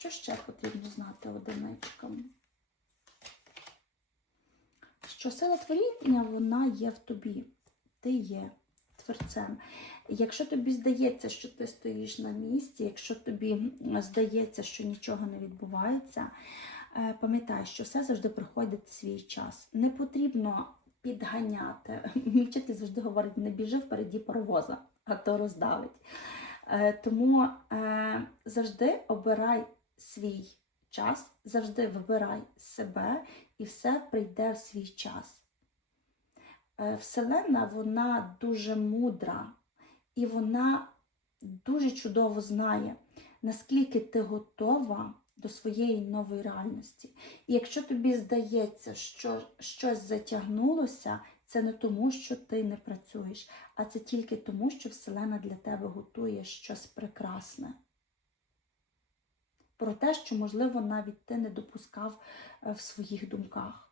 Що ще потрібно знати одиничкам? Що сила творіння, вона є в тобі. Ти є творцем. Якщо тобі здається, що ти стоїш на місці, якщо тобі здається, що нічого не відбувається, е, пам'ятай, що все завжди приходить в свій час. Не потрібно підганяти. Мій вчитель завжди говорить, не біжи впереді паровоза, а то роздавить. Е, Тому е, завжди обирай свій час, завжди вибирай себе, і все прийде в свій час. Е, Вселенна, вона дуже мудра, і вона дуже чудово знає, наскільки ти готова до своєї нової реальності. І якщо тобі здається, що щось затягнулося, це не тому, що ти не працюєш, а це тільки тому, що Вселена для тебе готує щось прекрасне. Про те, що, можливо, навіть ти не допускав е, в своїх думках.